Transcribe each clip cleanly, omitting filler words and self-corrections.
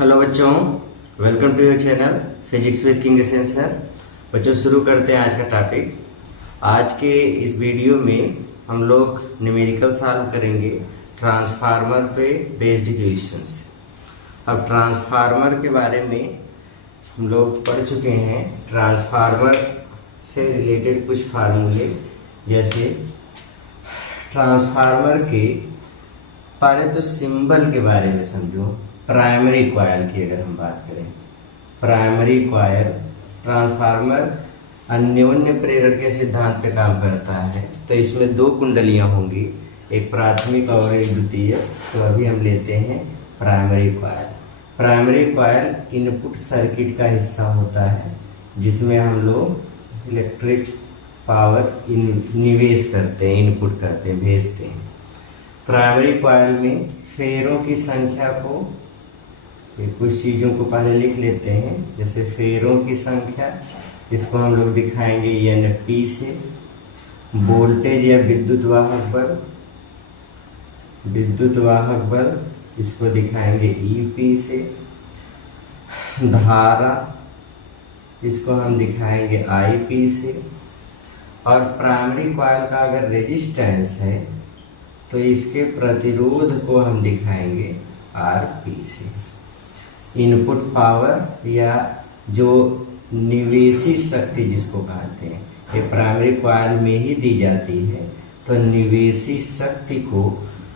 Hello बच्चों, welcome to your channel physics with king sir. बच्चों शुरू करते हैं आज का टॉपिक। आज के इस वीडियो में हम लोग न्यूमेरिकल सॉल्व करेंगे ट्रांसफार्मर पे बेस्ड क्वेश्चंस। अब ट्रांसफार्मर के बारे में हम लोग पढ़ चुके हैं। ट्रांसफार्मर से रिलेटेड कुछ फार्मूले, जैसे ट्रांसफार्मर के पहले तो सिंबल के बारे में समझो। प्राइमरी कॉइल की अगर हम बात करें, प्राइमरी कॉइल ट्रांसफार्मर अन्योन्य प्रेरण के सिद्धांत पे काम करता है। तो इसमें दो कुंडलियां होंगी, एक प्राथमिक और एक द्वितीय। तो अभी हम लेते हैं primary coil. Primary coil input circuit का हिस्सा होता है, जिसमें हम लोग इलेक्ट्रिक पावर निवेश करते हैं, इनपुट करते हैं, भेजते हैं। प्राइमरी कॉइल में फेरों की संख्या को, कुछ चीज़ों को पहले लिख लेते हैं। जैसे फेरों की संख्या, इसको हम लोग दिखाएंगे Np से। वोल्टेज या विद्युत वाहक बल इसको दिखाएंगे Ep से। धारा इसको हम दिखाएंगे Ip से। और प्राइमरी कॉइल का अगर रेजिस्टेंस है तो इसके प्रतिरोध को हम दिखाएंगे Rp से। इनपुट पावर या जो निवेशी शक्ति जिसको कहते हैं, ये प्राइमरी कॉइल में ही दी जाती है। तो निवेशी शक्ति को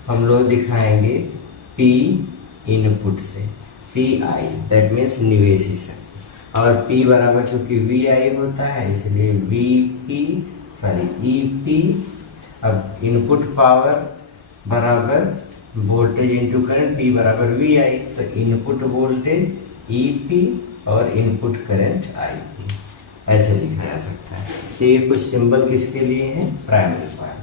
हम लोग दिखाएंगे P इनपुट से, PI, दैट मीन्स निवेशी शक्ति। और P बराबर चूंकि VI होता है, इसलिए EP। अब इनपुट पावर बराबर वोल्टेज इंटू करंट, P बराबर VI। तो इनपुट वोल्टेज EP और इनपुट करंट IP, ऐसे लिखा जा सकता है। तो ये कुछ सिंबल किसके लिए हैं? Primary coil.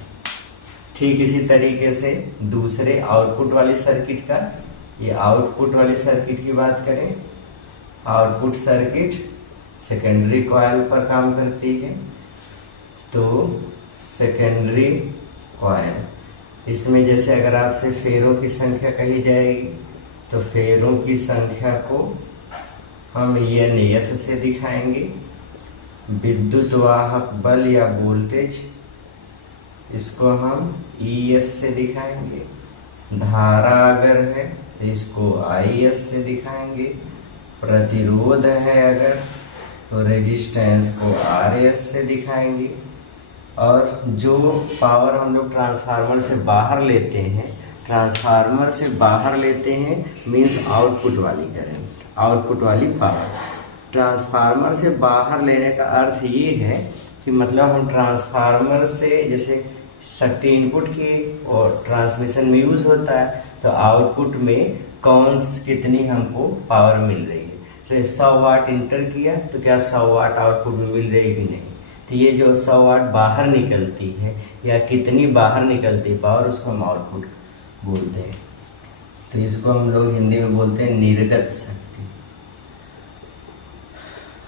ठीक इसी तरीके से दूसरे आउटपुट वाले सर्किट का, ये आउटपुट वाले सर्किट की बात करें। आउटपुट सर्किट सेकेंडरी कॉइल पर काम करती है। तो सेकेंडरी कॉइल, इसमें जैसे अगर आपसे फेरों की संख्या कही जाएगी तो फेरों की संख्या को हम Ns से दिखाएंगे। विद्युत वाहक बल या वोल्टेज, इसको हम Es से दिखाएंगे। धारा अगर है तो इसको Is से दिखाएंगे। प्रतिरोध है अगर तो रेजिस्टेंस को Rs से दिखाएंगे। और जो पावर हम लोग ट्रांसफार्मर से बाहर लेते हैं, मीन्स आउटपुट वाली करंट, आउटपुट वाली पावर। ट्रांसफार्मर से बाहर लेने का अर्थ ये है कि मतलब हम ट्रांसफार्मर से, जैसे शक्ति इनपुट की और ट्रांसमिशन में यूज होता है, तो आउटपुट में कितनी हमको पावर मिल रही है। तो 100 वाट इंटर किया तो क्या 100 वाट आउटपुट में मिल रही कि नहीं। तो ये जो 100 वाट बाहर निकलती है या कितनी बाहर निकलती पावर, उसको हम आउटपुट बोलते हैं। तो इसको हम लोग हिंदी में बोलते हैं निर्गत शक्ति।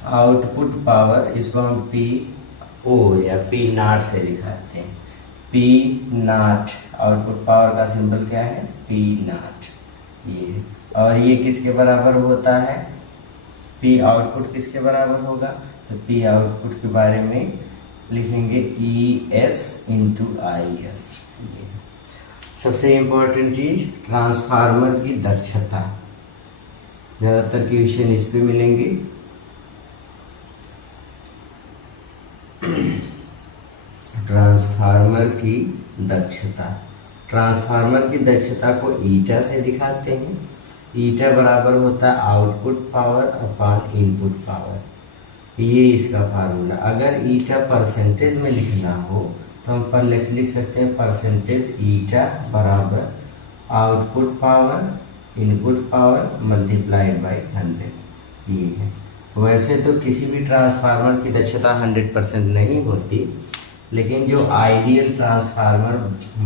आउटपुट पावर, इसको हम PO या P0 से दिखाते हैं। P0 आउटपुट पावर का सिंबल क्या है? P0 ये। और ये किसके बराबर होता है? P आउटपुट किसके बराबर होगा? तो P आउटपुट के बारे में लिखेंगे ES इंटू IS। सबसे इम्पोर्टेंट चीज ट्रांसफार्मर की दक्षता, ज़्यादातर क्वेश्चन इस पे मिलेंगे। ट्रांसफार्मर की दक्षता, ट्रांसफार्मर की दक्षता को ईटा से दिखाते हैं। ईटा बराबर होता है output power upon input power. ये इसका फार्मूला। अगर ईटा परसेंटेज में लिखना हो तो हम पर लिख सकते हैं परसेंटेज ईटा बराबर output power input power multiplied by 100। ये है। वैसे तो किसी भी ट्रांसफार्मर की दक्षता 100% नहीं होती, लेकिन जो आइडियल ट्रांसफार्मर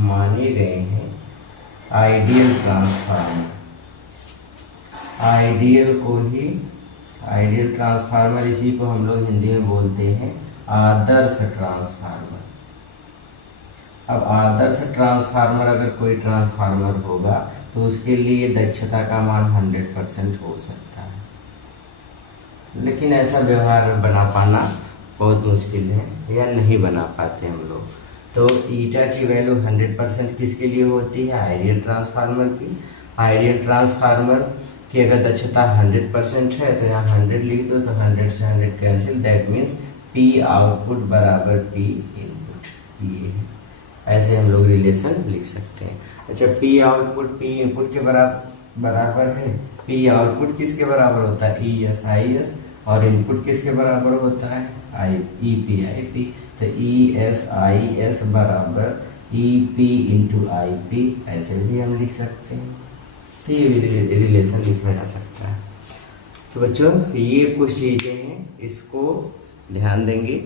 माने गए हैं, आइडियल ट्रांसफार्मर, आइडियल ट्रांसफार्मर, इसी को हम लोग हिंदी में बोलते हैं आदर्श ट्रांसफार्मर। अब आदर्श ट्रांसफार्मर, अगर कोई ट्रांसफार्मर होगा तो उसके लिए दक्षता का मान 100% हो सकता है, लेकिन ऐसा व्यवहार बना पाना बहुत मुश्किल है या नहीं बना पाते हम लोग। तो ईटा की वैल्यू 100% किसके लिए होती है? आइडियल ट्रांसफार्मर की। आइडियल ट्रांसफार्मर की अगर दक्षता 100% है तो यहाँ 100 लिख दो, तो 100 से 100 cancel, that means P output बराबर P इनपुट, ये है। ऐसे हम लोग रिलेशन लिख सकते हैं। अच्छा, P आउटपुट P इनपुट के बराबर है। P आउटपुट किसके बराबर होता है? ESIS, और इनपुट किसके बराबर होता है? EP तो ESIS बराबर EP इंटू IP, ऐसे भी हम लिख सकते हैं। तो ये रिलेशन लिखा जा सकता है। तो बच्चों ये कुछ चीज़ें हैं, इसको ध्यान देंगे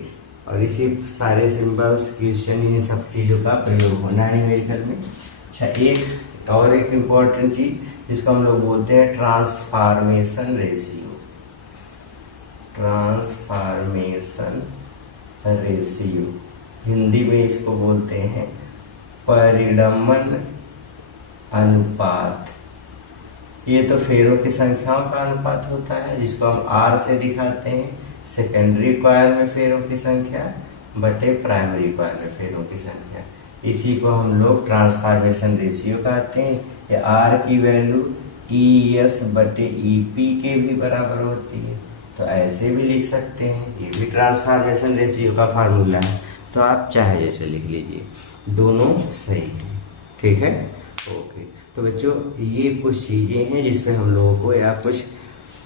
और इसी सारे सिंबल्स, क्वेश्चन, इन सब चीज़ों का प्रयोग होना है न्यूमेरिकल में। अच्छा, एक इम्पॉर्टेंट चीज़ जिसको हम लोग बोलते हैं transformation ratio. Transformation ratio Hindi में इसको बोलते हैं परिणमन अनुपात। ये तो फेरों की संख्याओं का अनुपात होता है, जिसको हम R से दिखाते हैं, सेकेंडरी कॉइल में फेरों की संख्या बटे प्राइमरी कॉइल में फेरों की संख्या। इसी को हम लोग ट्रांसफॉर्मेशन रेशियो कहते हैं। ये R की वैल्यू ES बटे EP के भी बराबर होती है, तो ऐसे भी लिख सकते हैं। ये भी ट्रांसफॉर्मेशन रेशियो का फार्मूला है, तो आप चाहे जैसे लिख लीजिए, दोनों सही है। ठीक है, ओके। तो बच्चों ये कुछ चीज़ें हैं जिस पे हम लोगों को, या कुछ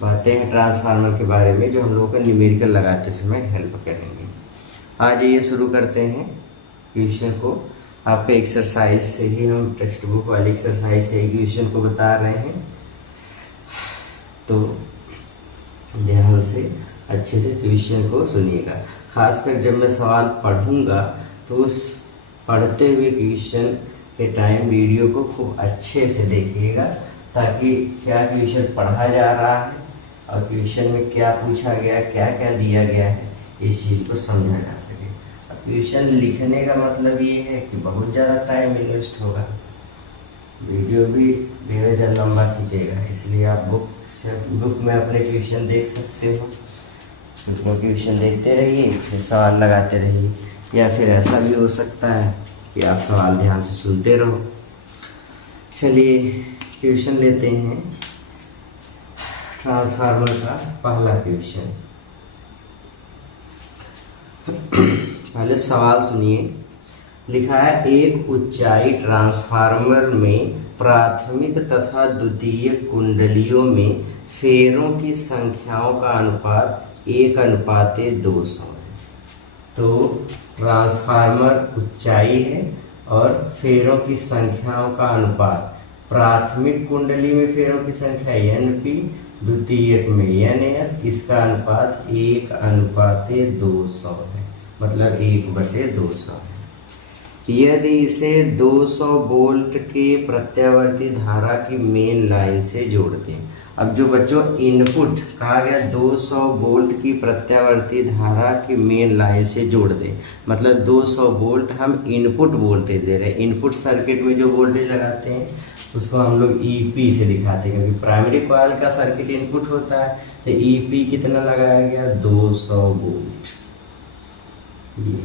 बातें हैं ट्रांसफार्मर के बारे में जो हम लोगों को न्यूमेरिकल लगाते समय हेल्प करेंगे। आज ये शुरू करते हैं क्वेश्चन को। आपके एक्सरसाइज से ही, हम टेक्स्ट बुक वाली एक्सरसाइज से ही क्वेश्चन को बता रहे हैं, तो ध्यान से अच्छे से क्वेश्चन को सुनिएगा। खासकर जब मैं सवाल पढ़ूंगा तो उस पढ़ते हुए क्वेश्चन के टाइम वीडियो को खूब अच्छे से देखिएगा, ताकि क्या क्वेश्चन पढ़ा जा रहा है और क्वेश्चन में क्या पूछा गया, क्या क्या दिया गया है, इस चीज़ को समझा जा सके। अब क्वेश्चन लिखने का मतलब ये है कि बहुत ज़्यादा टाइम इन्वेस्ट होगा, वीडियो भी ढेर ज़्यादा लंबा खींचेगा, इसलिए आप बुक में अपने क्वेश्चन देख सकते हो। बुक में क्वेश्चन देखते रहिए, फिर सवाल लगाते रहिए, या फिर ऐसा भी हो सकता है कि आप सवाल ध्यान से सुनते रहो। चलिए क्वेश्चन लेते हैं। ट्रांसफार्मर का पहला क्वेश्चन, पहले सवाल सुनिए। लिखा है, एक ऊंचाई ट्रांसफार्मर में प्राथमिक तथा द्वितीयक कुंडलियों में फेरों की संख्याओं का अनुपात 1:200 है। तो ट्रांसफार्मर ऊंचाई है और फेरों की संख्याओं का अनुपात, प्राथमिक कुंडली में फेरों की संख्या NP, द्वितीयक में NS, इसका अनुपात 1:200 है, मतलब 1/200 है। यदि इसे 200 वोल्ट के प्रत्यावर्ती धारा की मेन लाइन से जोड़ दें। अब जो बच्चों इनपुट कहा गया 200 वोल्ट की प्रत्यावर्ती धारा की मेन लाइन से जोड़ दें, मतलब 200 वोल्ट हम इनपुट वोल्टेज दे रहे हैं। इनपुट सर्किट में जो वोल्टेज लगाते हैं उसको हम लोग EP से दिखाते हैं, क्योंकि प्राइमरी कॉइल का सर्किट इनपुट होता है। तो EP कितना लगाया गया? 200 वोल्ट। ये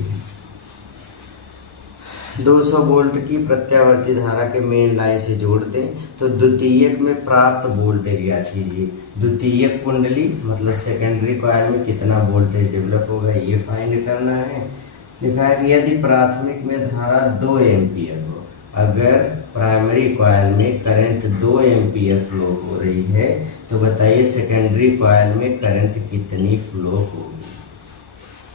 200 वोल्ट की प्रत्यावर्ती धारा के मेन लाइन से जोड़ दें, तो द्वितीयक में प्राप्त वोल्टेज ज्ञात कीजिए। द्वितीयक कुंडली मतलब सेकेंडरी कॉइल में कितना वोल्टेज डेवलप होगा, ये फाइंड करना है। लिखा है कि यदि प्राथमिक में धारा 2 एम्पियर हो, अगर प्राइमरी कॉइल में करंट 2 एम्पियर फ्लो हो रही है, तो बताइए सेकेंडरी कॉइल में करंट कितनी फ्लो होगी।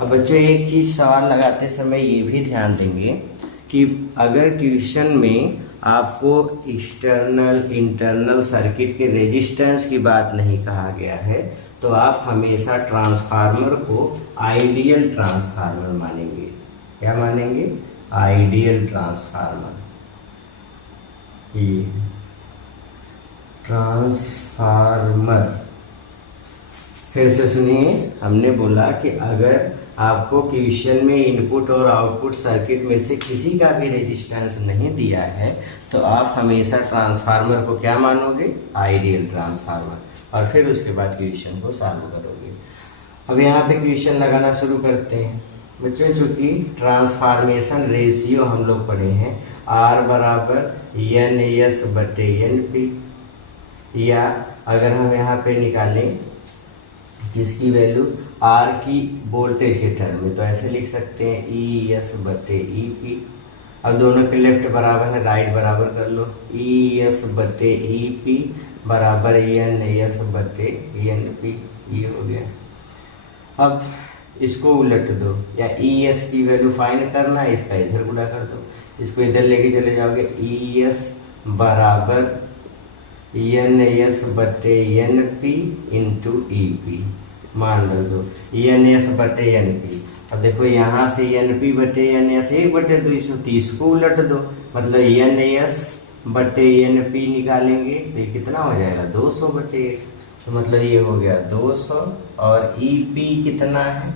अब बच्चों एक चीज़ सवाल लगाते समय ये भी ध्यान देंगे कि अगर क्वेश्चन में आपको एक्सटर्नल इंटरनल सर्किट के रेजिस्टेंस की बात नहीं कहा गया है, तो आप हमेशा ट्रांसफार्मर को आइडियल ट्रांसफार्मर मानेंगे। क्या मानेंगे? Ideal transformer. ये ट्रांसफार्मर, फिर से सुनिए, हमने बोला कि अगर आपको क्वेश्चन में इनपुट और आउटपुट सर्किट में से किसी का भी रेजिस्टेंस नहीं दिया है, तो आप हमेशा ट्रांसफार्मर को क्या मानोगे, आइडियल ट्रांसफार्मर, और फिर उसके बाद क्वेश्चन को सॉल्व करोगे। अब यहाँ पे क्वेश्चन लगाना शुरू करते हैं बच्चों। चूँकि ट्रांसफार्मेशन रेशियो हम लोग पढ़े हैं R बराबर NS/NP, या अगर हम यहाँ पे निकालें जिसकी वैल्यू R की वोल्टेज के टर्म में, तो ऐसे लिख सकते हैं ES/EP। अब दोनों के लेफ्ट बराबर है, राइट बराबर कर लो। ES/EP बराबर NS/NP, ये हो गया। अब इसको उलट दो, या ES की वैल्यू फाइंड करना है, इसका इधर गुणा कर दो, इसको इधर लेके चले जाओगे। ES बराबर NS/NP इंटू EP मान लो दो, NS/NP। अब देखो यहाँ से NP/NS 1/2, 130 को उलट दो, मतलब NS/NP निकालेंगे तो ये कितना हो जाएगा, 200/8। तो मतलब ये हो गया 200, और EP कितना है,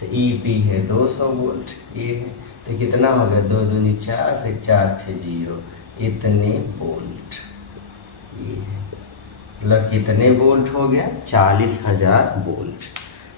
तो EP है 200 वोल्ट, ये है। तो कितना हो गया, 2 दूनी 4, फिर 4 थे 0, इतने वोल्ट, ये है। मतलब कितने वोल्ट हो गया, 40,000 वोल्ट।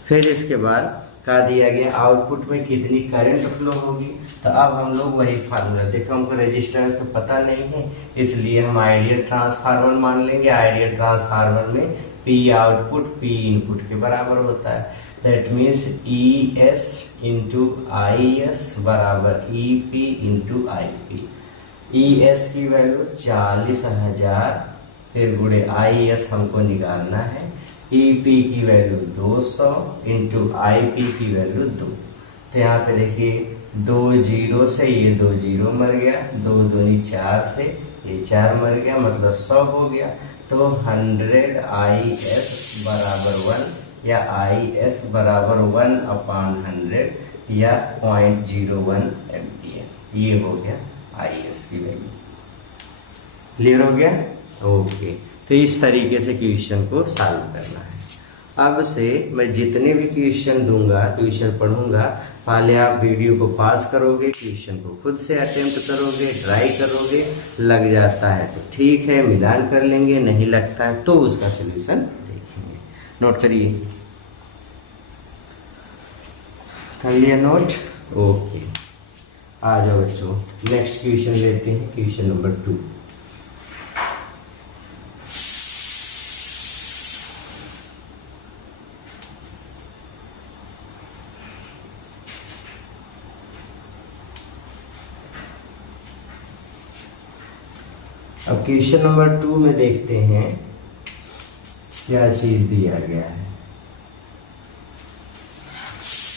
फिर इसके बाद का दिया गया आउटपुट में कितनी करंट फ्लो होगी। तो अब हम लोग वही फार्मूला, देखो हमको रेजिस्टेंस तो पता नहीं है, इसलिए हम आइडियल ट्रांसफार्मर मान लेंगे। आइडियल ट्रांसफार्मर में P आउटपुट P इनपुट के बराबर होता है। That means ES into IS बराबर EP इंटू IP। ES की वैल्यू 40,000, फिर गुणे IS हमको निकालना है। EP की वैल्यू 200 इंटू IP की वैल्यू 2। तो यहाँ पे देखिए 2 0 से ये 2 0 मर गया, 2 दूनी 4 से ये 4 मर गया, मतलब 100 हो गया। तो 100 IS बराबर 1, या IS बराबर 1/100, या 0.01 एम्पियर, ये हो गया IS की वैल्यू। क्लियर हो गया, ओके। तो इस तरीके से क्वेश्चन को सॉल्व करना है। अब से मैं जितने भी क्वेश्चन दूंगा, क्वेश्चन पढ़ूंगा, पहले आप वीडियो को पॉज करोगे, क्वेश्चन को खुद से अटेम्प्ट करोगे, ट्राई करोगे। लग जाता है तो ठीक है, मिलान कर लेंगे, नहीं लगता है तो उसका सलूशन देखेंगे। नोट करिए, कर लिया नोट, ओके। आ जाओ बच्चों, नेक्स्ट क्वेश्चन लेते हैं, क्वेश्चन नंबर 2। अब क्वेश्चन नंबर 2 में देखते हैं क्या चीज दिया गया है।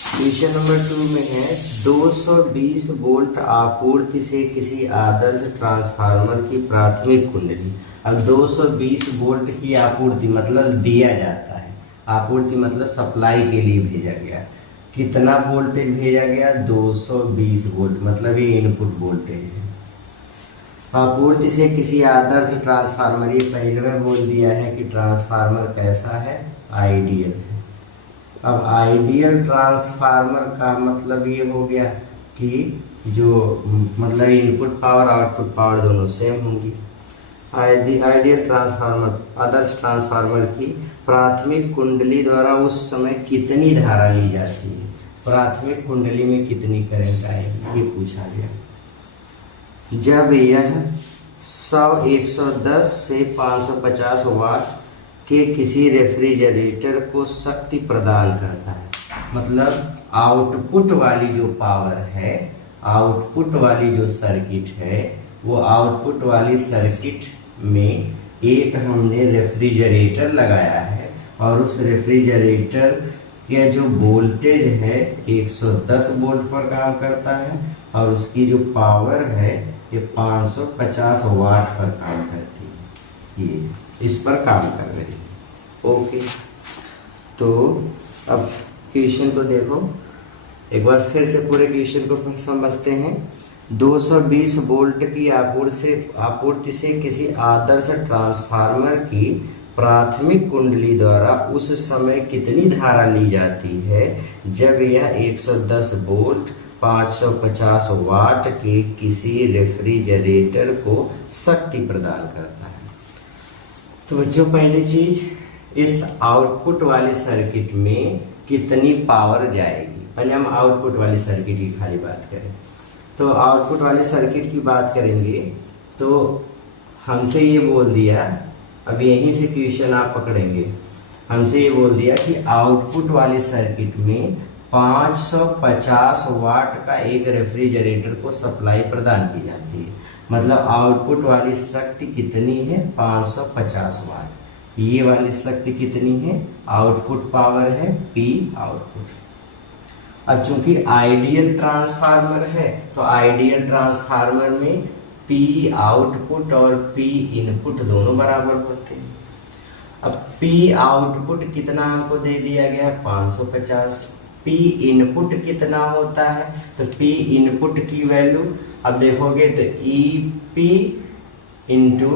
क्वेश्चन नंबर 2 में है 220 वोल्ट आपूर्ति से किसी आदर्श ट्रांसफार्मर की प्राथमिक कुंडली। अब 220 वोल्ट की आपूर्ति मतलब दिया जाता है, आपूर्ति मतलब सप्लाई के लिए भेजा गया। कितना वोल्टेज भेजा गया, 220 वोल्ट, मतलब ये इनपुट वोल्टेज है। आपूर्ति से किसी आदर्श ट्रांसफार्मर, ये पहले में बोल दिया है कि ट्रांसफार्मर कैसा है, आइडियल है। अब आइडियल ट्रांसफार्मर का मतलब ये हो गया कि जो मतलब इनपुट पावर आउटपुट पावर दोनों सेम होंगी। आइडियल ट्रांसफार्मर, आदर्श ट्रांसफार्मर की प्राथमिक कुंडली द्वारा उस समय कितनी धारा ली जाती है, प्राथमिक कुंडली में कितनी करंट आएगी, ये पूछा गया। जब यह 100, 110 से 550 वाट के किसी रेफ्रिजरेटर को शक्ति प्रदान करता है, मतलब आउटपुट वाली जो पावर है, आउटपुट वाली जो सर्किट है, वो आउटपुट वाली सर्किट में एक हमने रेफ्रिजरेटर लगाया है, और उस रेफ्रिजरेटर का जो वोल्टेज है 110 वोल्ट पर काम करता है, और उसकी जो पावर है ये 550 वाट पर काम करती है, ये इस पर काम कर रही है। ओके, तो अब क्वेश्चन को देखो एक बार फिर से, पूरे क्वेश्चन को फिर समझते हैं। 220 वोल्ट की आपूर्ति से किसी आदर्श ट्रांसफार्मर की प्राथमिक कुंडली द्वारा उस समय कितनी धारा ली जाती है जब यह 110 वोल्ट 550 वाट के किसी रेफ्रिजरेटर को शक्ति प्रदान करता है। तो बच्चों पहली चीज, इस आउटपुट वाले सर्किट में कितनी पावर जाएगी। पहले हम आउटपुट वाले सर्किट की खाली बात करें। तो आउटपुट वाले सर्किट की बात करेंगे तो हमसे ये बोल दिया, अब यहीं से क्वेश्चन आप पकड़ेंगे, हमसे ये बोल दिया कि आउटपुट वाले सर्किट में 550 वाट का एक रेफ्रिजरेटर को सप्लाई प्रदान की जाती है। मतलब आउटपुट वाली शक्ति कितनी है, 550 वाट। ये वाली शक्ति कितनी है, आउटपुट पावर है P आउटपुट। अब चूंकि आइडियल ट्रांसफार्मर है तो आइडियल ट्रांसफार्मर में P आउटपुट और P इनपुट दोनों बराबर होते हैं। अब P आउटपुट कितना हमको दे दिया गया है, 550। P इनपुट कितना होता है, तो P इनपुट की वैल्यू अब देखोगे तो EP इंटू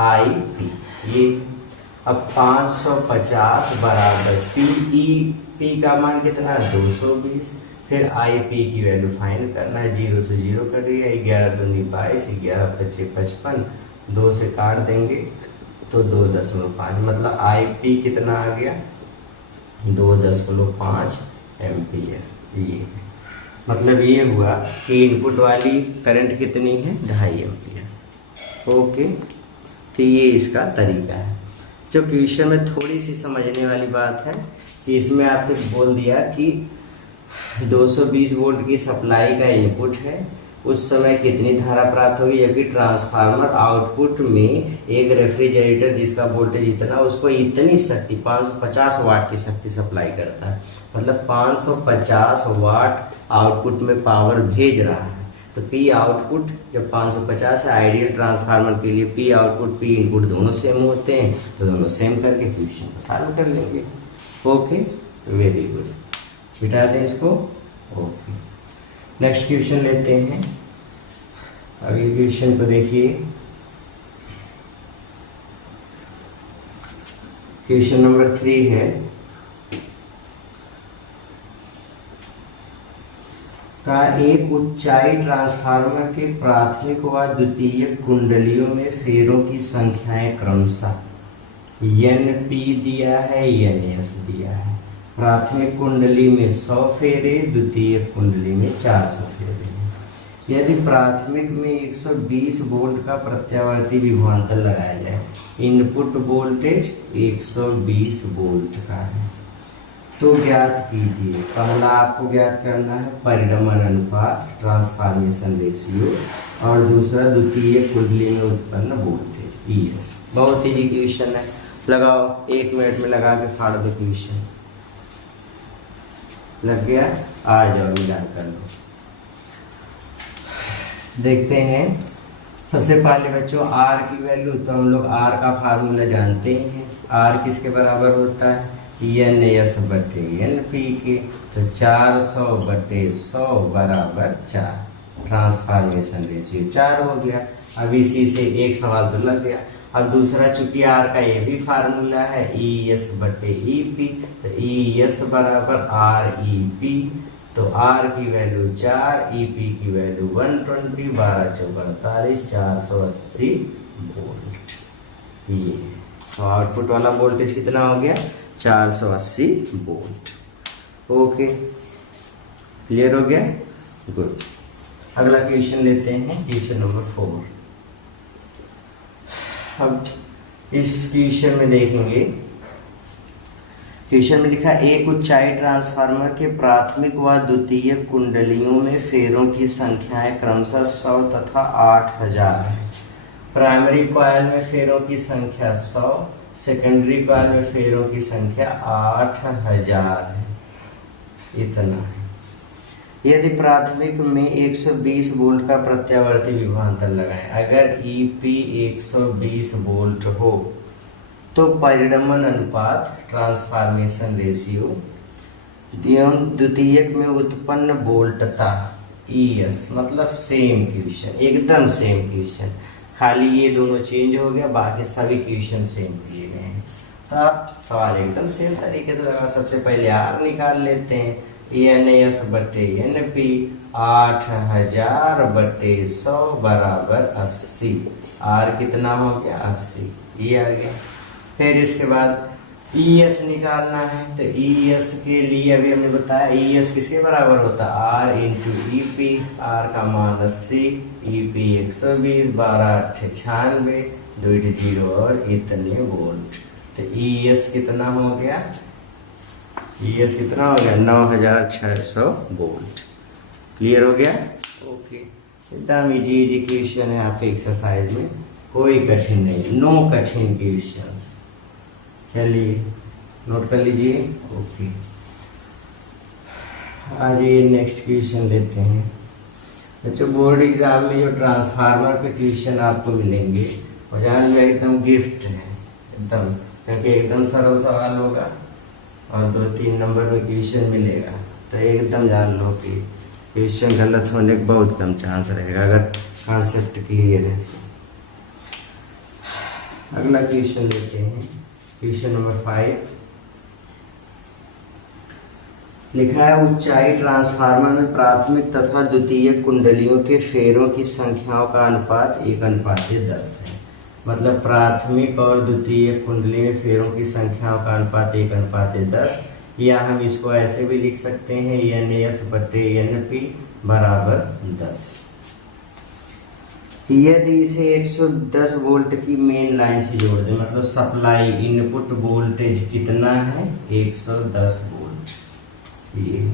IP, ये अब 550 बराबर P का मान कितना है, 220। फिर IP की वैल्यू फाइंड करना है, 0 से 0 कर रही है, 11 दूनी 22, 11 पच्चे 55, 2 से काट देंगे तो 2.5, मतलब IP कितना आ गया, 2.5 एम्पियर। ये मतलब ये हुआ कि इनपुट वाली करंट कितनी है, 2.5 एम्पियर। ओके, तो ये इसका तरीका है। जो क्वेश्चन में थोड़ी सी समझने वाली बात है कि इसमें आपसे बोल दिया कि 220 वोल्ट की सप्लाई का इनपुट है, उस समय कितनी धारा प्राप्त होगी, जबकि ट्रांसफार्मर आउटपुट में एक रेफ्रिजरेटर जिसका वोल्टेज इतना, उसको इतनी शक्ति 550 वाट की शक्ति सप्लाई करता है। मतलब 550 वाट आउटपुट में पावर भेज रहा है। तो P आउटपुट जब 550 है, आइडियल ट्रांसफार्मर के लिए P आउटपुट P इनपुट दोनों सेम होते हैं, तो दोनों सेम करके क्वेश्चन को सॉल्व कर लेंगे। ओके, वेरी गुड, मिटा दें इसको। ओके, नेक्स्ट क्वेश्चन लेते हैं। अगले क्वेश्चन को देखिए, क्वेश्चन नंबर 3 है, का एक ऊंचाई ट्रांसफार्मर के प्राथमिक व द्वितीयक कुंडलियों में फेरों की संख्याएं क्रमशः NP दिया है, NS दिया है। प्राथमिक कुंडली में 100 फेरे, द्वितीयक कुंडली में 400 फेरे हैं। यदि प्राथमिक में 120 वोल्ट का प्रत्यावर्ती विभवांतर लगाया जाए, इनपुट वोल्टेज 120 वोल्ट का है, तो ज्ञात कीजिए। पहला आपको ज्ञात करना है परिणमन अनुपात, ट्रांसफॉर्मेशन रेशियो, और दूसरा द्वितीय कुंडली में उत्पन्न वोल्टेज ES। बहुत इजी क्वेश्चन है, लगाओ 1 मिनट में लगा के फाड़ दो क्वेश्चन। लग गया, आ जाओ मिला कर लो। देखते हैं, सबसे पहले बच्चों R की वैल्यू, तो हम लोग R का फार्मूला जानते ही हैं। R किसके बराबर होता है, NS बटे NP के, तो 400/100 बराबर 4, ट्रांसफॉर्मेशन रेशियो 4 हो गया। अब इसी से एक सवाल तो लग गया। अब दूसरा, चूंकि R का ये भी फार्मूला है ES बटे EP, तो ES बराबर REP, तो R की वैल्यू 4, EP की वैल्यू 120, 12 × 4 = 480 वोल्ट। ये तो आउटपुट वाला वोल्टेज कितना हो गया, 480 वोल्ट। ओके, क्लियर हो गया, गुड। अगला क्वेश्चन लेते हैं, क्वेश्चन नंबर 4। अब इस क्वेश्चन में देखेंगे, क्वेश्चन में लिखा एक ऊंचाई ट्रांसफार्मर के प्राथमिक व द्वितीयक कुंडलियों में फेरों की संख्याएं क्रमशः 100 तथा 8000 है। प्राइमरी कॉइल में फेरों की संख्या 100, सेकेंडरी कॉइल में फेरों की संख्या 8000 है, इतना है। यदि प्राथमिक में 120 वोल्ट का प्रत्यावर्ती विभवांतर लगाएं, अगर EP 120 वोल्ट हो तो परिणमन अनुपात, ट्रांसफॉर्मेशन रेशियो, द्वितीयक में उत्पन्न वोल्टता ES, मतलब सेम क्वेश्चन, एकदम सेम क्वेश्चन, खाली ये दोनों चेंज हो गया, बाकी सभी क्वेश्चन सेम किए गए हैं। तो आप सवाल एकदम सेम तरीके से लगा। सबसे पहले R निकाल लेते हैं, NS बटे NP, 8000/100 बराबर 80। आर कितना हो गया 80, ये आ गया। फिर इसके बाद ES निकालना है, तो ES के लिए अभी हमने बताया ES किसके बराबर होता है R इंटू EP। R का मान 80, EP 120, 12 8 96, 2 0 और इतने वोल्ट। तो ES कितना हो गया, ES कितना हो गया 9600 वोल्ट। क्लियर हो गया? ओके, एकदम इजी क्वेश्चन है आपके एक्सरसाइज में, कोई कठिन नहीं, नो कठिन क्वेश्चंस। चलिए नोट कर लीजिए। ओके, आज ये नेक्स्ट क्वेश्चन लेते हैं बच्चों। बोर्ड एग्जाम में जो ट्रांसफार्मर पे क्वेश्चन आपको मिलेंगे वो जान लो एकदम गिफ्ट है एकदम, क्योंकि एकदम सरल सवाल होगा और 2-3 नंबर में क्वेश्चन मिलेगा। तो एकदम जान लो कि क्वेश्चन गलत होने का बहुत कम चांस रहेगा अगर कॉन्सेप्ट क्लियर है। अगला क्वेश्चन लेते हैं, क्वेश्चन नंबर 5। लिखा है ऊंचाई ट्रांसफार्मर में प्राथमिक तथा द्वितीयक कुंडलियों के फेरों की संख्याओं का अनुपात 1:10 है। मतलब प्राथमिक और द्वितीयक कुंडली में फेरों की संख्याओं का अनुपात 1:10, या हम इसको ऐसे भी लिख सकते हैं NS/NP बराबर 10। यदि इसे 110 वोल्ट की मेन लाइन से जोड़ दें, मतलब सप्लाई इनपुट वोल्टेज कितना है 110 वोल्ट, ये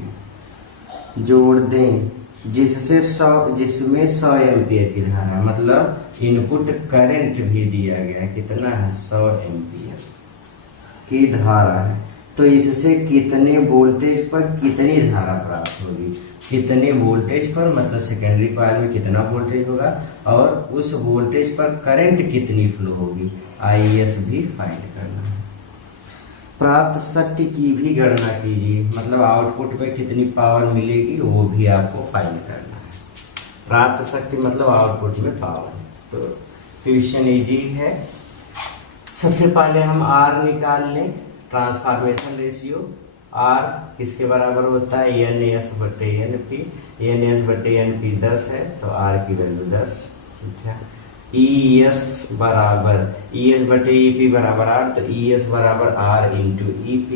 जोड़ दें जिसमें 100 एम्पियर की धारा है, मतलब इनपुट करंट भी दिया गया है, कितना है 100 एम्पियर की धारा है। तो इससे कितने वोल्टेज पर कितनी धारा प्राप्त होगी, कितने वोल्टेज पर मतलब सेकेंडरी कॉइल में कितना वोल्टेज होगा और उस वोल्टेज पर करंट कितनी फ्लो होगी, IS भी फाइंड करना है। प्राप्त शक्ति की भी गणना कीजिए, मतलब आउटपुट पे कितनी पावर मिलेगी वो भी आपको फाइंड करना है। प्राप्त शक्ति मतलब आउटपुट में पावर। तो क्वेश्चन इजी है। सबसे पहले हम R निकाल लें, ट्रांसफॉर्मेशन रेशियो। R किसके बराबर होता है NS/NP। NS/NP 10 है तो R की वैल्यू 10, ठीक है। ES बराबर ES/EP बराबर R, तो ES बराबर R इंटू EP।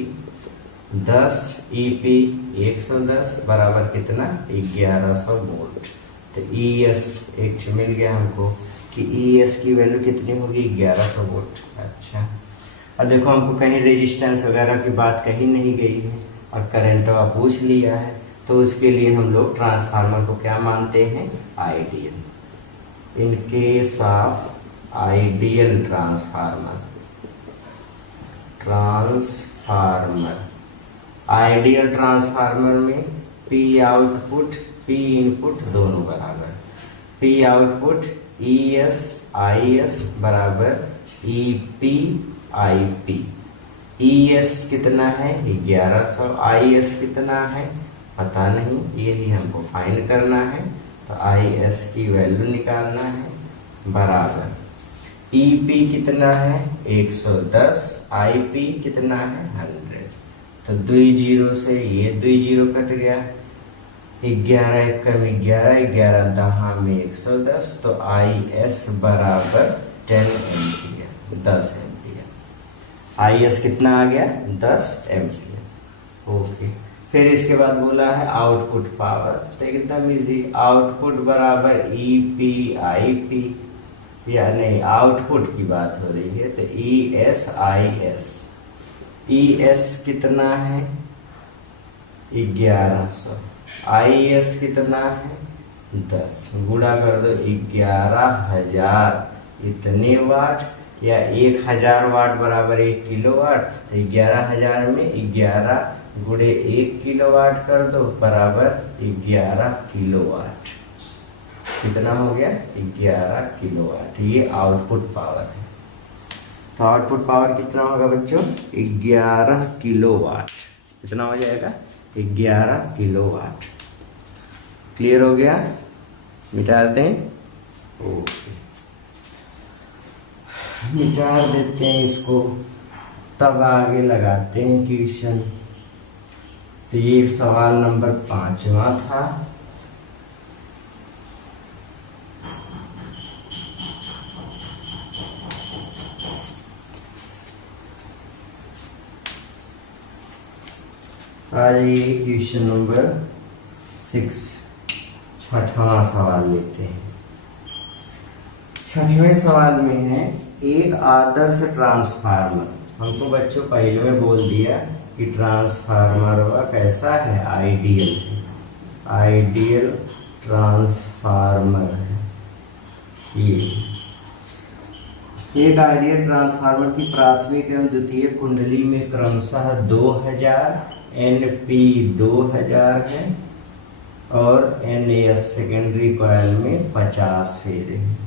10 EP 110 बराबर कितना 1100 वोल्ट। तो ES एक मिल गया हमको कि ES की वैल्यू कितनी होगी 1100 वोल्ट। अच्छा, अब देखो हमको कहीं रेजिस्टेंस वगैरह की बात कहीं नहीं गई है और करंट पूछ लिया है, तो उसके लिए हम लोग ट्रांसफार्मर को क्या मानते हैं ideal. In case of ideal transformer, ideal transformer में P आउटपुट P इनपुट दोनों बराबर। P आउटपुट ES IS बराबर EP IP। ES कितना है 1100, IS कितना है पता नहीं, यही हमको फाइंड करना है। तो IS की वैल्यू निकालना है बराबर EP कितना है 110, IP कितना है 100। तो 2 0 से ये 2 0 कट गया, 11 1 कम 11, 11 10 में 110, तो IS बराबर 10 एम्पियर, 10 एम्पियर। IS कितना आ गया 10 एम्पियर। ओके, फिर इसके बाद बोला है आउटपुट पावर, तो एकदम इजी, आउटपुट बराबर EP IP, या नहीं आउटपुट की बात हो रही है तो ES IS। ES कितना है 1100, IS कितना है 10, गुणा कर दो 11000 इतने वाट, या 1000 वाट बराबर 1 किलोवाट, तो 11000 में 11 गुणे 1 किलोवाट कर दो बराबर 11 किलोवाट। कितना हो गया 11 किलोवाट, ये आउटपुट पावर है। तो आउटपुट पावर कितना होगा बच्चों 11 किलोवाट। कितना हो जाएगा 11 किलोवाट। क्लियर हो गया, मिटा दें। ओके, मिटा देते हैं इसको, तब आगे लगाते हैं क्वेश्चन। तो ये सवाल नंबर 5वां था। आज ये क्वेश्चन नंबर 6 छठवां सवाल लेते हैं। छठवें सवाल में है एक आदर्श ट्रांसफार्मर। हमको बच्चों पहले में बोल दिया कि ट्रांसफार्मर वह कैसा है, आइडियल है, आइडियल ट्रांसफार्मर है। ये एक आइडियल ट्रांसफार्मर की प्राथमिक एवं द्वितीय कुंडली में क्रमशः 2000 NP 2000 है और NAS सेकेंडरी कॉइल में 50 फेरे हैं।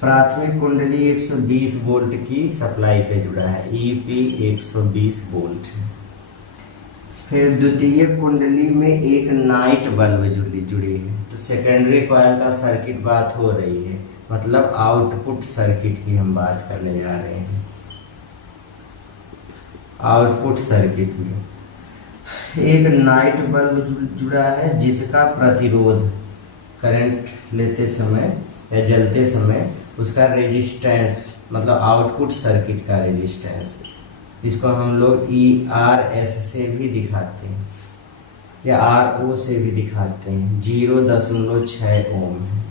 प्राथमिक कुंडली 120 वोल्ट की सप्लाई पे जुड़ा है, EP 120 वोल्ट है। फिर द्वितीय कुंडली में एक नाइट बल्ब जुड़ी है, तो सेकेंडरी कॉइल का सर्किट बात हो रही है, मतलब आउटपुट सर्किट की हम बात करने जा रहे हैं। आउटपुट सर्किट में एक नाइट बल्ब जुड़ा है जिसका प्रतिरोध करंट लेते समय या जलते समय उसका रेजिस्टेंस, मतलब आउटपुट सर्किट का रेजिस्टेंस, इसको हम लोग ERS से भी दिखाते हैं या RO से भी दिखाते हैं, 0.6 ओम है।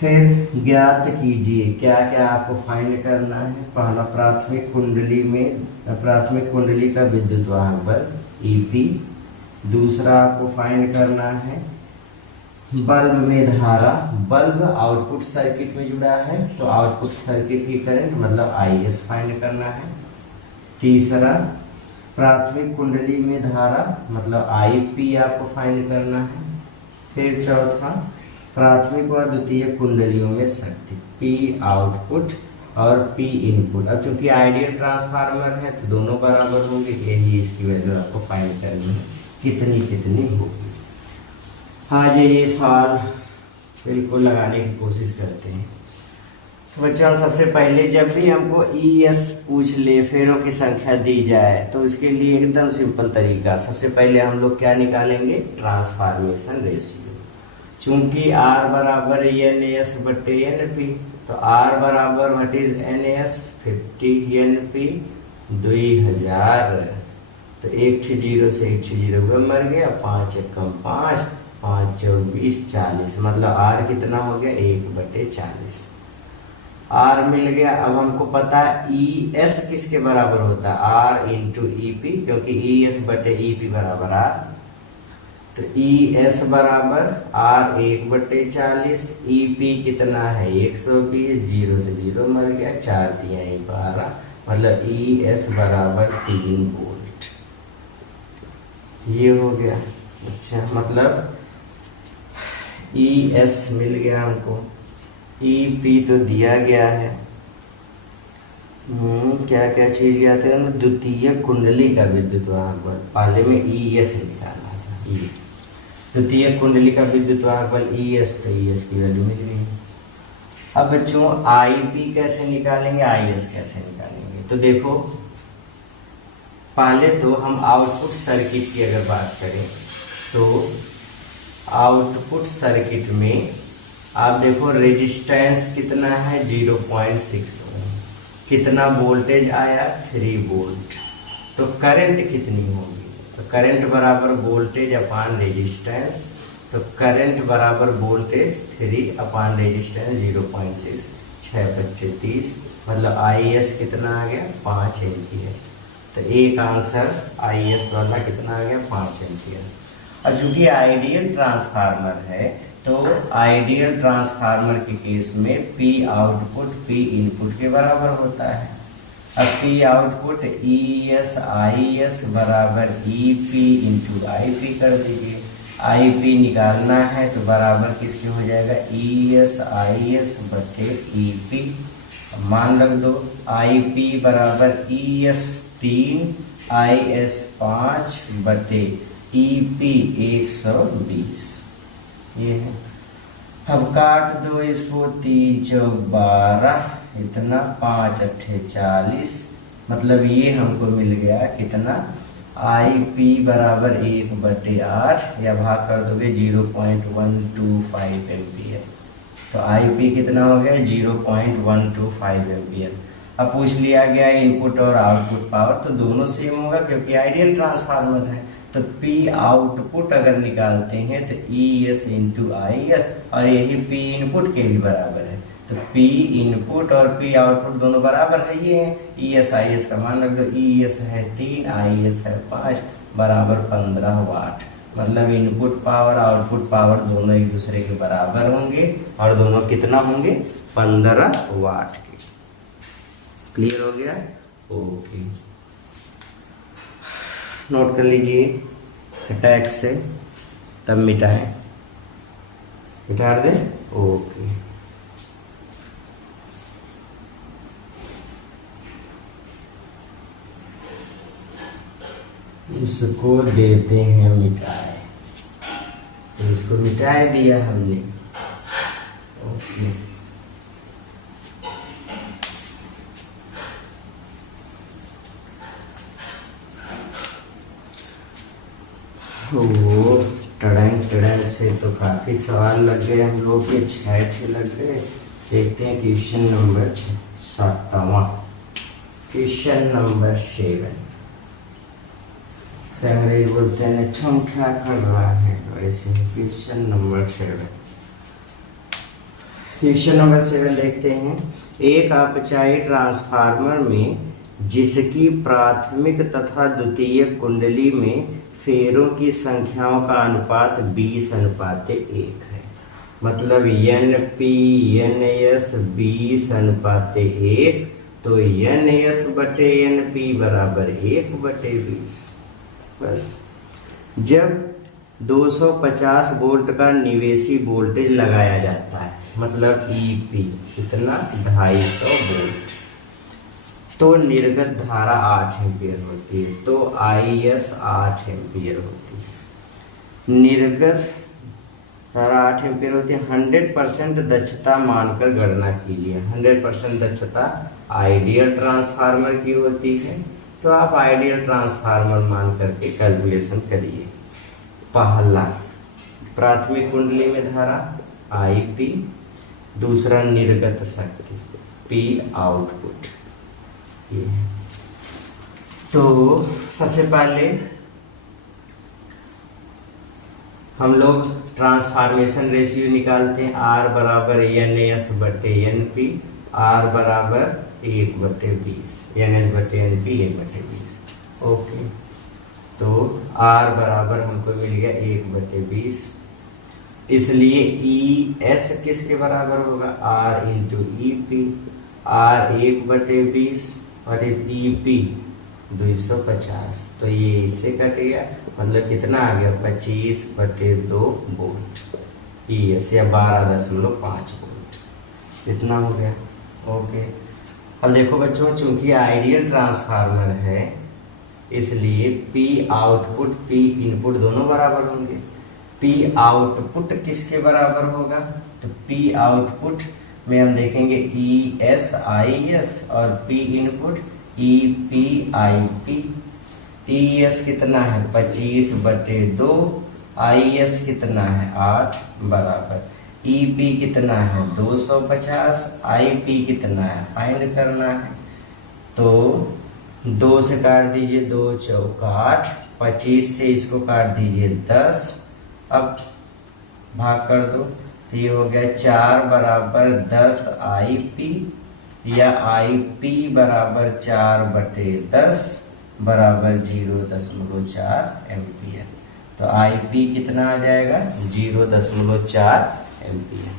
फिर ज्ञात कीजिए, क्या क्या आपको फाइंड करना है। पहला, प्राथमिक कुंडली का विद्युत वाहक बल EP। दूसरा आपको फाइंड करना है बल्ब में धारा, बल्ब आउटपुट सर्किट में जुड़ा है तो आउटपुट सर्किट की करंट मतलब IS फाइंड करना है। तीसरा, प्राथमिक कुंडली में धारा मतलब IP आपको फाइंड करना है। फिर चौथा, प्राथमिक व द्वितीय कुंडलियों में शक्ति P आउटपुट और P इनपुट। अब चूंकि आइडियल ट्रांसफार्मर है तो दोनों बराबर होंगे, यही इसकी वैल्यू आपको फाइंड करनी है, कितनी कितनी होगी। आज ये सवाल बिल्कुल लगाने की कोशिश करते हैं। तो बच्चों, सबसे पहले जब भी हमको ES पूछ ले, फेरों की संख्या दी जाए, तो इसके लिए एकदम सिंपल तरीका, सबसे पहले हम लोग क्या निकालेंगे, ट्रांसफॉर्मेशन रेशियो। चूंकि R बराबर NAS बटे NP, तो R बराबर व्हाट इज NAS 50 NP 2000, तो 1 0 से 1 0 मर गया, 5 एकम 5, 5 4 20 40, मतलब R कितना हो गया, 1/40। R मिल गया। अब हमको पता है ES किसके बराबर होता है, R इंटू EP, क्योंकि ES बटे EP बराबर R, तो ES बराबर R 1/40, EP कितना है 120, 0 से 0 मर गया, 4 3 12, मतलब ES बराबर 3 वोल्ट। ये हो गया। अच्छा, मतलब ES मिल गया हमको, EP तो दिया गया है। क्या क्या चीज लिया था, द्वितीय कुंडली का विद्युत वाहक बल, पहले में ES निकालना था। द्वितीय कुंडली का विद्युत वाहक बल ES, तो ES की वैल्यू मिल गई। अब बच्चों IP कैसे निकालेंगे, IS कैसे निकालेंगे, तो देखो पहले तो हम आउटपुट सर्किट की अगर बात करें तो आउटपुट सर्किट में आप देखो रेजिस्टेंस कितना है 0.6 ओम, कितना वोल्टेज आया 3 वोल्ट, तो करंट कितनी होगी, तो करंट बराबर वोल्टेज अपान रेजिस्टेंस, तो करंट बराबर वोल्टेज 3 अपान रेजिस्टेंस 0.6, 6 बच्चे 30, मतलब IS कितना आ गया 5 एम्पियर। तो एक आंसर IS वाला कितना आ गया 5 एम्पियर। और चूंकि आइडियल ट्रांसफार्मर है तो आइडियल ट्रांसफार्मर के केस में P आउटपुट P इनपुट के बराबर होता है। अब P आउटपुट ES IS बराबर EP इंटू IP कर दीजिए, IP निकालना है तो बराबर किसके हो जाएगा ES IS बटे EP। मान रख दो IP बराबर ES 3 IS 5 बटे EP 120, ये है। अब काट दो इसको, 3 4 12, इतना 5 8 40, मतलब ये हमको मिल गया कितना IP बराबर 1/8, या भाग कर दोगे 0.125 एम्पियर, तो IP कितना हो गया 0.125 एम्पियर। अब पूछ लिया गया इनपुट और आउटपुट पावर, तो दोनों सेम होगा क्योंकि आइडियल ट्रांसफार्मर है। तो P आउटपुट अगर निकालते हैं तो ES इंटू IS, और यही P इनपुट के भी बराबर है। तो P इनपुट और P आउटपुट दोनों बराबर है, ये ES IS का मान रख दो। ES है 3, IS है 5, बराबर 15 वाट। मतलब इनपुट पावर आउटपुट पावर दोनों एक दूसरे के बराबर होंगे, और दोनों कितना होंगे? 15 वाट के। क्लियर हो गया? ओके, नोट कर लीजिए अटैक से, तब मिटाएं, मिटा दें। ओके, इसको देते हैं मिटाए, तो इसको मिटाए दिया हमने। ओके, वो टड़ैंग से तो काफ़ी सवाल लग गए हम लोग के, 6 लग गए। देखते हैं क्वेश्चन नंबर 7वां, क्वेश्चन नंबर 7। अंग्रेज बोलते हैं हम क्या कर रहा है, वैसे क्वेश्चन नंबर 7। क्वेश्चन नंबर 7 देखते हैं। एक अपचायी ट्रांसफार्मर में जिसकी प्राथमिक तथा द्वितीयक कुंडली में फेरों की संख्याओं का अनुपात 20:1 है। मतलब NP/NS 20:1, तो NS/NP बराबर 1/20। बस, जब 250 वोल्ट का निवेशी वोल्टेज लगाया जाता है, मतलब EP कितना? 250 वोल्ट, तो निर्गत धारा 8 एम्पियर होती है। तो IS 8 एम्पियर होती है। निर्गत धारा 8 एम्पियर होती है। 100% दक्षता मानकर गणना कीजिए। 100% दक्षता आइडियल ट्रांसफार्मर की होती है, तो आप आइडियल ट्रांसफार्मर मान करके कैलकुलेशन करिए। पहला, प्राथमिक कुंडली में धारा IP, दूसरा निर्गत शक्ति P आउटपुट। ये तो सबसे पहले हम लोग ट्रांसफार्मेशन रेशियो निकालते हैं। R बराबर NS/NP, R बराबर 1/20, NS/NP 1/20। ओके, तो R बराबर हमको मिल गया 1/20, इसलिए ES किसके बराबर होगा? R into EP। R 1/20 और EP 250, तो ये इससे कटेगा, मतलब कितना आ गया? 25/2 वोल्ट ES, या 12.5 वोल्ट। इतना हो गया। ओके, अब देखो बच्चों, चूंकि आइडियल ट्रांसफार्मर है इसलिए P आउटपुट P इनपुट दोनों बराबर होंगे। P आउटपुट किसके बराबर होगा? तो P आउटपुट में हम देखेंगे ES IS, और P input EP IP। ES कितना है? 25/2, IS कितना है? 8 बराबर। EP कितना है? 250, IP कितना है? फाइंड करना है। तो 2 से काट दीजिए, 2 चौका 8, 25 से इसको काट दीजिए 10, अब भाग कर दो, तो ये हो गया 4 बराबर 10 IP, या IP बराबर 4/10 बराबर 0.4 एम्पियर। तो IP कितना आ जाएगा? 0.4 एम्पियर।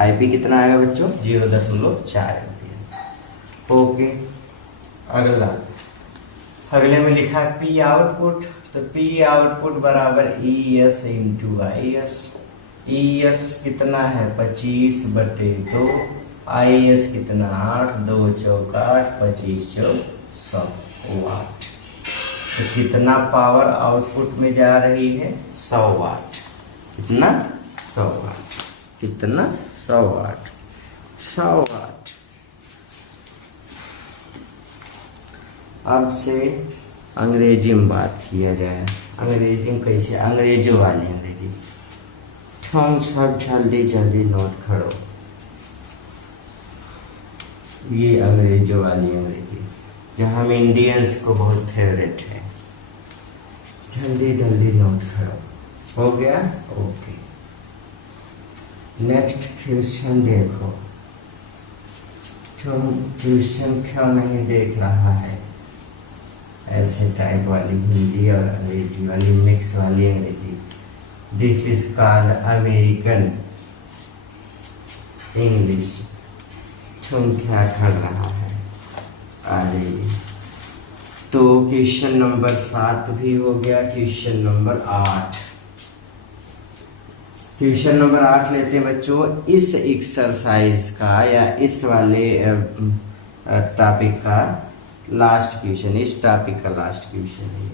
IP कितना आएगा बच्चों? 0.4 एम्पियर। ओके, अगले में लिखा P आउटपुट, तो P आउटपुट बराबर ES इंटू IS। ES कितना है? 25/2, IS कितना? 8, 2 चौका 8, 25 चौक 100 वाट। तो कितना पावर आउटपुट में जा रही है? 100 वाट। कितना? 100 वाट। कितना? 100 वाट। 100 वाट। अब से अंग्रेजी में बात किया जाए। अंग्रेजी में कैसे? अंग्रेजों वाली अंग्रेजी। हम सब जल्दी जल्दी नोट करो। ये अंग्रेजों वाली अंग्रेजी जो हम इंडियंस को बहुत फेवरेट है। जल्दी जल्दी नोट करो, हो गया? ओके। नेक्स्ट क्वेश्चन देखो। तुम क्वेश्चन क्यों नहीं देख रहा है? ऐसे टाइप वाली हिंदी और अंग्रेजी वाली मिक्स वाली अंग्रेजी, this is called American English. तुम क्या कर रहा है? अरे तो क्वेश्चन नंबर 7 भी हो गया। क्वेश्चन नंबर 8, क्वेश्चन नंबर 8 लेते हैं बच्चों। इस एक्सरसाइज का या इस वाले टॉपिक का लास्ट क्वेश्चन, इस टॉपिक का लास्ट क्वेश्चन है।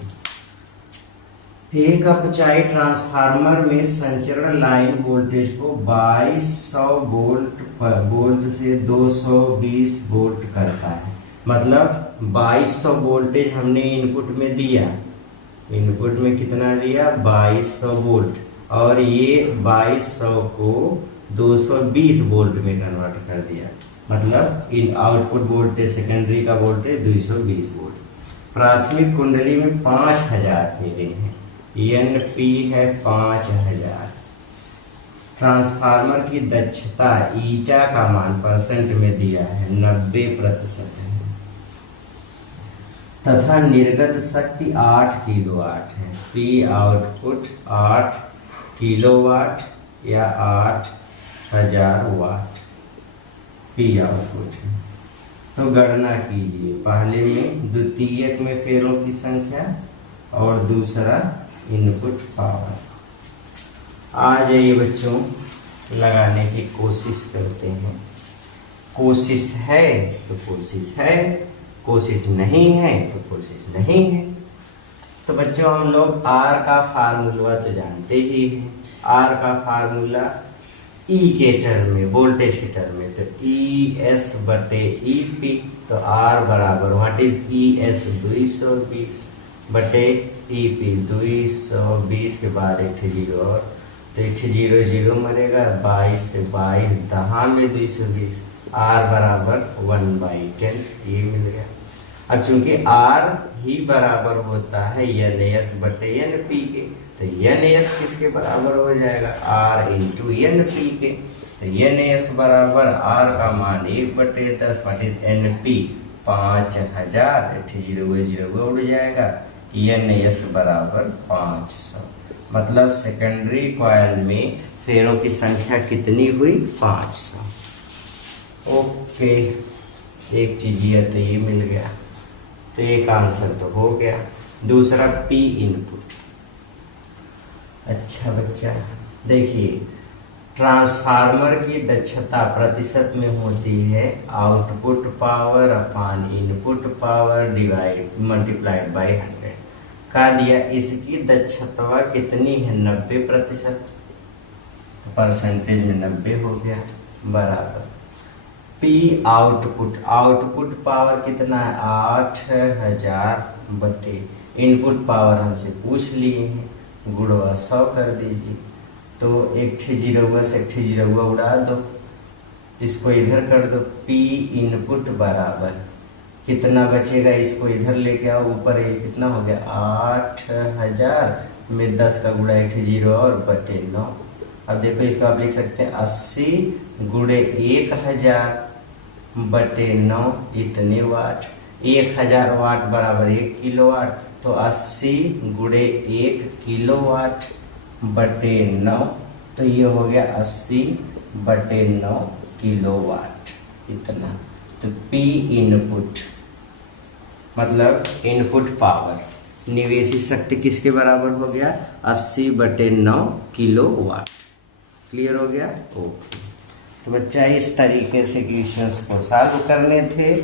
एक अपचाई ट्रांसफार्मर में संचरण लाइन वोल्टेज को 2200 वोल्ट से 220 वोल्ट करता है। मतलब 2200 वोल्टेज हमने इनपुट में दिया, इनपुट में कितना दिया? 2200 वोल्ट, और ये 2200 को 220 वोल्ट में कन्वर्ट कर दिया। मतलब इन आउटपुट वोल्टेज सेकेंडरी का वोल्टेज 220 वोल्ट। प्राथमिक कुंडली में 5000 मिले हैं, NP है 5000। ट्रांसफार्मर की दक्षता ईटा का मान परसेंट में दिया है 90% है, तथा निर्गत शक्ति 8 किलोवाट है। P आउटपुट 8 किलोवाट या 8000 वाट P आउटपुट है। तो गणना कीजिए, पहले में द्वितीयक में फेरों की संख्या और दूसरा इनपुट पावर। आ जाइए बच्चों, लगाने की कोशिश करते हैं। कोशिश है तो कोशिश है, कोशिश नहीं है तो कोशिश नहीं है। तो बच्चों हम लोग R का फार्मूला तो जानते ही हैं। R का फार्मूला E के टर्म में, वोल्टेज के टर्म में, तो ES बटे EP। तो R बराबर व्हाट इज ES 220 बटे EP 220 के बाद एक 0 और, तो एक 0 0 मरेगा, 22 से 22 दहा में 220, R बराबर 1/10 ये मिल गया। अब चूंकि R ही बराबर होता है NS बटे NP के, तो NS किसके बराबर हो जाएगा? R इंटू NP के। तो NS बराबर R का मान 1/10 बटे NP 5000, 0 0 उड़ जाएगा, NS बराबर 500। मतलब सेकेंडरी कॉइल में फेरों की संख्या कितनी हुई? 500। ओके, एक चीज ये तो ये मिल गया, तो एक आंसर तो हो गया। दूसरा P इनपुट। अच्छा बच्चा देखिए, ट्रांसफार्मर की दक्षता प्रतिशत में होती है output power upon input power divide multiplied by 100। का दिया इसकी दक्षता कितनी है? 90%, तो परसेंटेज में 90 हो गया, बराबर P आउटपुट। आउटपुट पावर कितना है? 8000 बटे इनपुट पावर हमसे पूछ लिए हैं, गुणा 100 कर दीजिए। तो एक 0 से एक 0 उड़ा दो, इसको इधर कर दो। P इनपुट बराबर कितना बचेगा? इसको इधर लेके आओ, ऊपर ये कितना हो गया? 8000 में 10 का गुणा 1 0 और बटे 9। अब देखो इसको आप लिख सकते हैं 80 गुणे 1000 बटे 9 इतने वाट। 1000 वाट बराबर 1 किलोवाट, तो 80 गुणे 1 किलोवाट बटे 9, तो ये हो गया 80 बटे 9 किलोवाट इतना। तो P इनपुट मतलब इनपुट पावर, निवेशी शक्ति किसके बराबर हो गया? 80 बटे 9 किलोवाट। क्लियर हो गया? ओके। तो बच्चा इस तरीके से क्वेश्चंस को सॉल्व करने थे।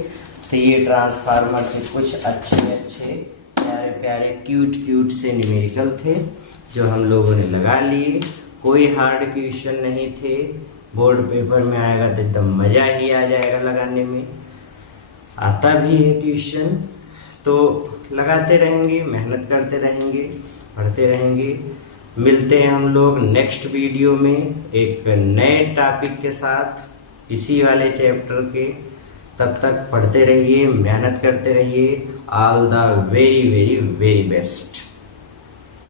तो ये ट्रांसफार्मर के कुछ अच्छे प्यारे प्यारे क्यूट से न्यूमेरिकल थे जो हम लोगों ने लगा लिए। कोई हार्ड क्वेश्चन नहीं थे, बोर्ड पेपर में आएगा तो एकदम मज़ा ही आ जाएगा लगाने में। आता भी है क्वेश्चन, तो लगाते रहेंगे, मेहनत करते रहेंगे, पढ़ते रहेंगे। मिलते हैं हम लोग नेक्स्ट वीडियो में एक नए टॉपिक के साथ, इसी वाले चैप्टर के। तब तक पढ़ते रहिए, मेहनत करते रहिए। All the very very very best.